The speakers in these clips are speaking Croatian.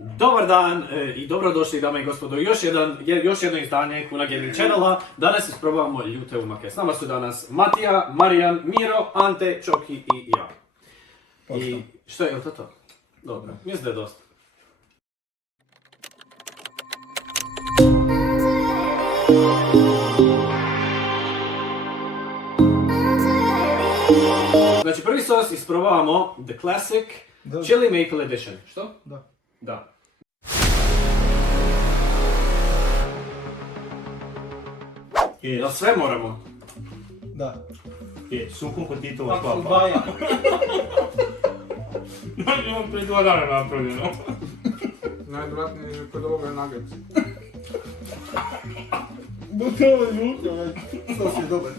Dobar dan i dobrodošli dame i gospodo još jedno izdanje Kuna Gaming Channela. Danas isprobavamo Ljute umake. S nama su danas Matija, Marijan, Miro, Ante, Čoki i ja. Pozdrav. I što je to? Dobro, mislim da je dosta. Znači prvi sos isprobavamo The Classic Chili Maple Edition. Što? Da. Da. Jel sve moramo? Da. Je, suku kod Titova Kako klapa. baja. Imam prije 2 dana napravljeno. Najvratnije je kod ovoga nuggets. Gotovo je Ljute, već. Sos je dobar.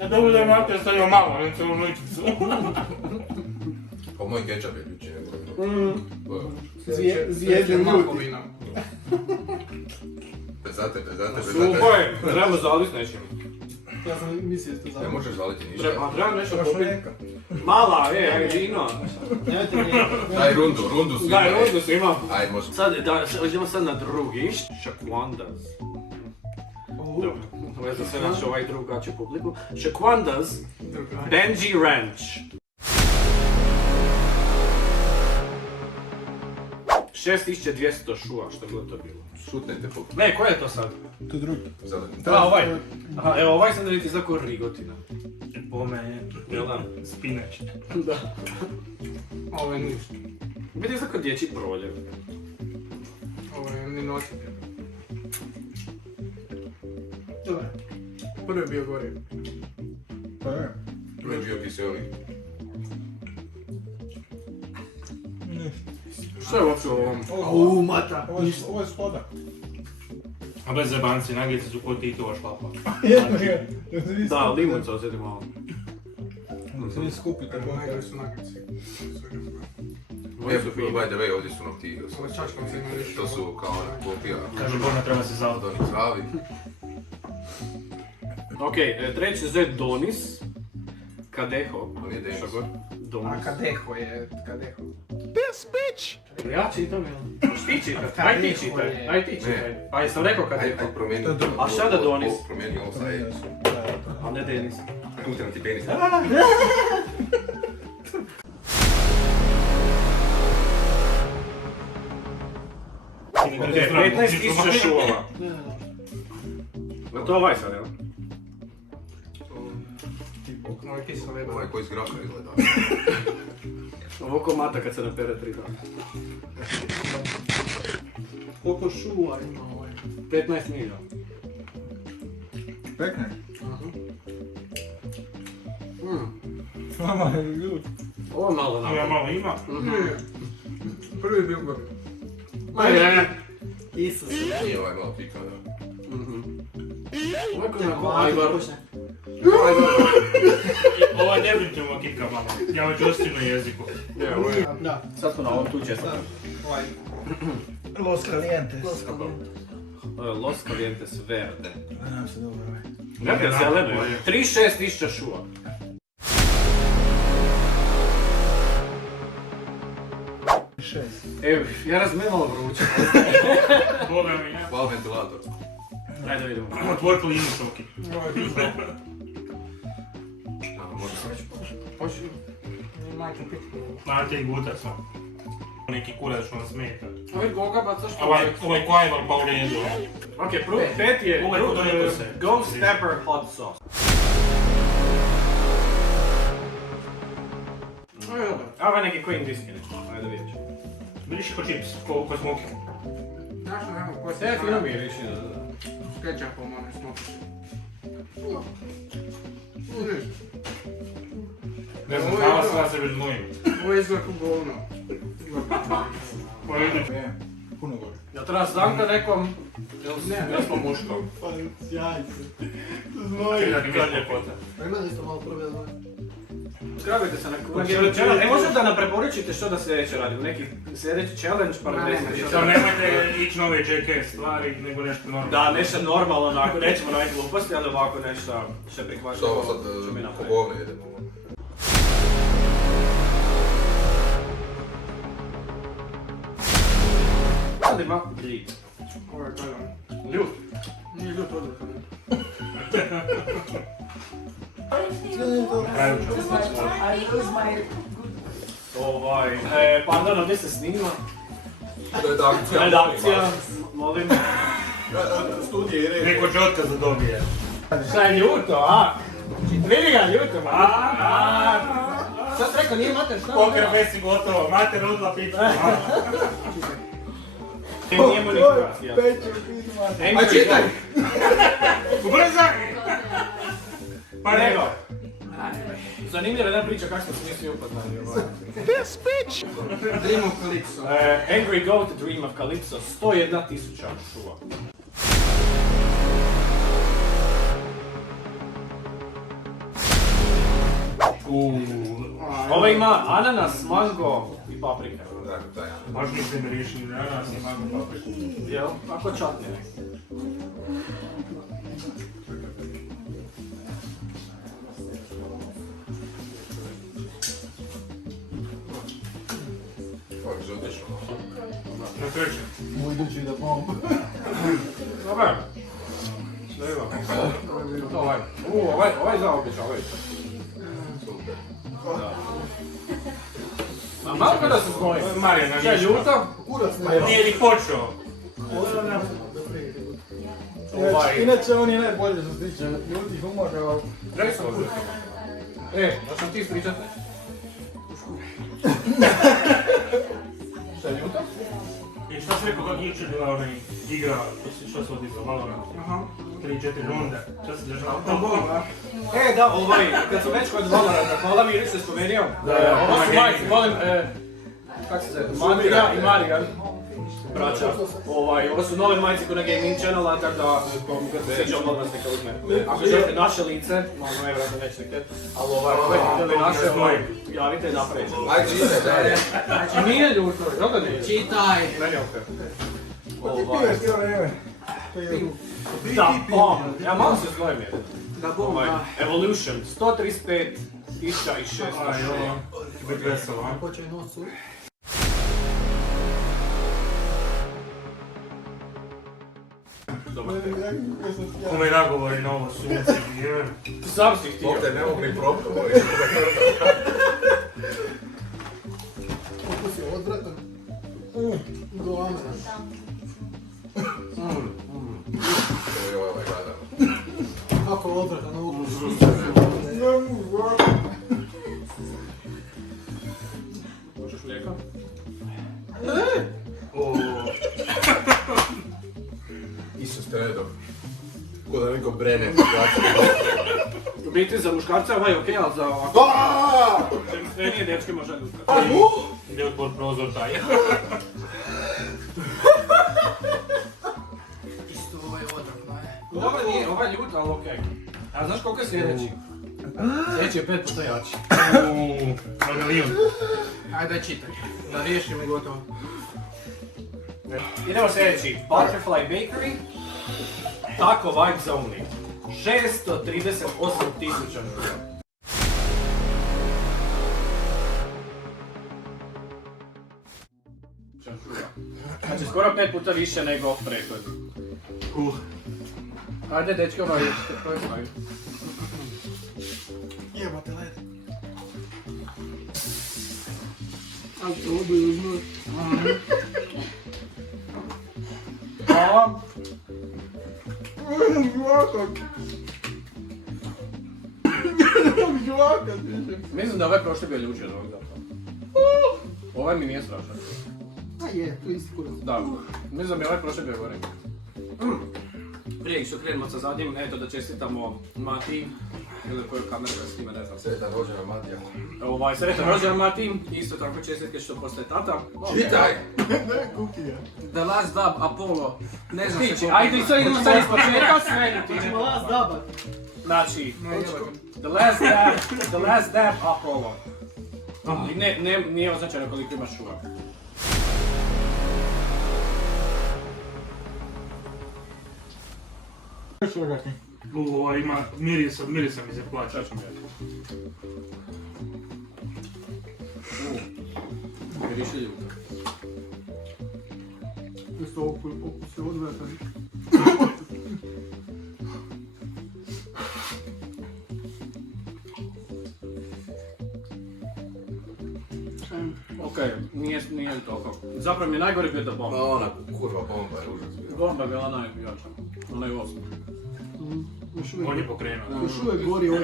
Ja dobro da je Matija stavio malo, ne celu nujičicu. Pa moj kečap je ljuče. Zvijeđen Ljuti. Prezate. Super, trebamo zalit nečim. Ja sam mislio da ste Ne završi. možeš žaliti ništa. Treba nešto Baš popiti. neka. Mala, ajde, vino. Nemojte mi... Daj rundu svima. Daj, rundu svima. Ajde, može. Idemo sad na drugi. Šakwandas. Dobro, ovo je za sve naše ovaj drugačiju publiku. Šakwandas Benji Ranch. 6200 šua, što je bilo to bilo. Šutnete po Ne, ko je to sad? Tu drugi. zelenu. Ovaj. Aha, evo ovaj sam da vidite izlako rigotina. Po mene Jel da? spinač. Da. Ovo je ništa. Vidite izlako dječji proljev. Ovo je ni nositelj. Dobar. Prvi je bio gori. Pa je. Tu je bio kiseli. Što je uopće u ovom? Mata. Ovo je spoda. A bez zebanci, nagice su kod Titova šlapa. Da, limunca osjeti malo. Svi skupite. Najgori su nuggets. Moji su fini. By the way, ovdje su nam ti. Ovo čačkavce ima više. To su kao kopija. Kaže Bona treba se Od zavati. onih travi. Ok, treći se zove Donis. Kadeho. To nije Denis. Što god. Donis. A kadeho je kadeho. Ja čitam, jel? Šti čitaj, aj ti čitaj, aj ti čitaj. A jesam rekao Kadeho? Ajde, promijeni. A šta da Donis? Promijeni ovo sa Edis. A ne Denis. Utram ti penis. Ok, 15.000 šuvova. To ovaj sad, jel? Ovo je kisela leba. Ovaj koji iz graka izgleda. Ovo ko mata kad se napere 3 dana. Koliko šuva ima ovaj? 15 milija. Pekne. Mm. Mama je Ljute. Ovo je malo Ovo ja napravljeno. malo ima. Prvi je bio gori. Ne. Isus. Nije ovaj malo pika, da. Ovo je koji na ajvar. Ovo je definitivno kitka malo. Ja već ostinu na jeziku. Ne, ovo je. Da. Sad smo na ovom tu često. Ovaj. Los Calientes. Los Calientes Verde. Nadam se dobro ovaj. Nekaj zeleno je. 36.000 šuva. Evo, ja razmijem malo vruće. Boga mi je. Hvala ventilator. Ajde da vidimo. Otvori plinu Čoki. Ovo je bio. Može se reći. Hoće. Majke pitke. Znate i guta sam. Neki kurac što vam smeta. Ovaj Goga baca što Ovaj kvajvar pa u redu. Ok, pet je Ovo je kod onih se. Ghost Pepper Hot Sauce. A ovaj neki koji indijski nešto, ajde vidjet ću. Miriši ko čips, ko smoke. Znaš što nema poslije? Sve fino miriši, da. S kečapom, ono smokiće. Ne znam, znala sam da se već znojim. Ovo je izgleda kao govno. Ovo ide. Puno gore. Ja treba zamka nekom, ne smo muškom. Pa sjajce. Čekaj, kad ljepota. Pa ima isto malo prve znoj. Zgrabite se na Kuna Gaming Channel. Ne možete da nam preporučite što da sljedeće radimo, neki sljedeći challenge pa nam desite što Samo da... nemojte ići na ove JK stvari, nego nešto normalno. Da, nešto normalno, onako, nećemo raditi gluposti, ali ovako nešto što je prihvaćeno. Što ovo sad što mi po napravimo. govne jedemo? ostalima Ljut. Ovo je gledam. Ljut. Nije ljut odvratan. Pardon, gdje se snima? Redakcija. Redakcija, molim. Studije i reći. Neko će otkaz da dobije. Šta je Ljuto, a? Vidi ga Ljuto, Šta si rekao, nije mater, šta? Poker festi gotovo, mater odla pizza. Nije manipulacija. A čitaj! Ubrzaj! Pa nego. Zanimljiva jedna priča kako smo se nisi upoznali. Dream of Calypso. Angry Goat Dream of Calypso, 101.000 šuva. Ove ima ananas, mango i paprika. Baš niste mi riješili danas i mango papriku. Jel? Ako čatne neki. Ovo je egzotično. Na treće. Moj idući da pomp. Dobar. Ovaj zaobiča, ovaj. Super. A malo kada se zgoji. Marijan na Šta je Ljuta? Kurac ne. Nije ni počeo. Inače on je najbolje što se tiče ljutih umaka, ali... Da sam ti ispričat nešto. Šta je Ljuta? I šta se rekao kako jučer bila onaj igra, što se odigrao, Valorant? Aha. 3-4 runde, šta se držao? To bolo, da? Da, kad sam već kod Valoranta, hvala mi, Iris se spomenuo. Ovo su majci, molim, kak se zove, Matija i Marijan, braća. Ovo su nove majci Kuna Gaming Channela, tako da, kad se sviđa odmah nas neka uzme. Ako želite naše lice, malo najvjerojatno neće nekad, ali vidjeli naše, javite i napravite. Ajde, čitaj dalje. Znači nije ljuto, jel da nije? Čitaj. Meni je okej. Pa ti piješ cijelo vrijeme. Da, ja malo se zgojem je. Da bom, da. Evolution, 135.606. Aj, ovo, će biti veselo, a? Počeo je noć curi. Kome nagovori na ovo sunce, je. Ti sam si htio. Ovdje ne mogu ni probati. Okus je odvratan. Glavno. Ovo je ovaj gledam. Kako je odvratan okus. Hoćeš mlijeka? Isus te ne dok. Ko da neko brene. U biti za muškarca ovaj je okej, ali za ovako... Sve nije dečke može ljudka. Gdje je otpor prozor taj? Isto ovo je odvratan. Dobro nije, ovaj ljud, ali okej. A znaš koliko je sljedeći? Sljedeći je 5 puta jači. Magalion. Ajde, čitaj. Da riješim i gotovo. Idemo sljedeći. Butterfly Bakery. Taco Vibes Only. 638.000 žuga. Znači skoro 5 puta više nego prethodni. Ajde dečki, ovaj je fajn. Jebate led. Ali to oboje uzmano. Hvala. Mislim da ovaj prošli bio ljuči od ovog zapravo. Ovaj mi nije strašan. A je, to je isti kurac. Da, mislim da mi ovaj prošli bio gore. Prije što krenemo sa zadnjim, eto da čestitamo Mati, ili koju kameru da snima, ne znam. Sretan rođena Matija. Sretan rođendan Mati, isto tako čestitke što postaje tata. Čitaj! Ne, kukija. The Last Dub, Apollo. Ne znam se Tići, koliko. ajde sad idemo sad iz početka, sve ti. Last daba. Znači, Ne, jebate. The Last Dab Apollo. Nije označeno koliko imaš šuva. Ovo ima mirisa mi se plaća. Sad ćemo gledati. Miriše ljuto. Isto okus je odvratan. Okej, nije toliko. Zapravo mi je najgori bio da bomba. Ona kurva bomba je užas bila. Bomba je bila najjača. Ona je osma. On je pokrenuo. Još uvijek gori ovo.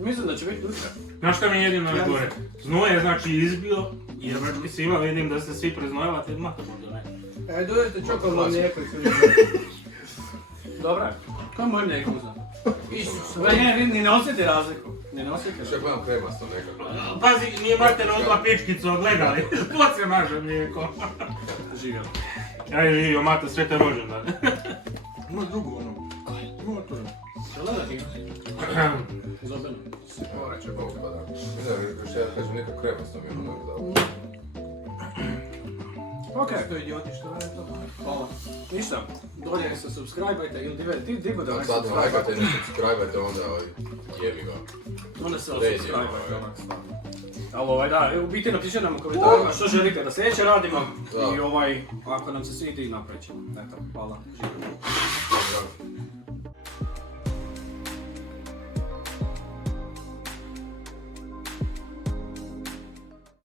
Mislim da će biti duže. Znaš šta mi je jedino najgore? Znoj je znači izbio, jer vrati svima vidim da ste svi preznojavate, mata možda ne. Dodajte čokolad mlijeko i sve. Dobra je. Kao moj mlijeko uzam. Isuse. Ni ne osjeti razliku. Ni ne osjeti. Šta gledam kremasto nekako. Pazi, nije mater odla pičkicu odgledali. Pot se maže mlijeko. Živio. Ja je živio, mata sve te rođendan. Ima drugo ono. Ima to. Šta da ti? Zobeno. Morat će Bog pa da. Ne znam, još ja kažem neka kremasto mi je ono dao. Okej. To je idioti što rade to. Hvala. Ništa. Dolje se subscribe-ajte ili ti bude Kad onak sad ne subscribe-ajte. lajkate i ne subscribe-ajte onda jebi ga. Onda se Ređimo, subscribe-ajte ovaj. onak stvarno. Ali da, u biti napišite nam u komentarima što želite da sljedeće radimo Da. i ako nam se svidi napravit ćemo. Eto, hvala. Živimo. Pozdrav.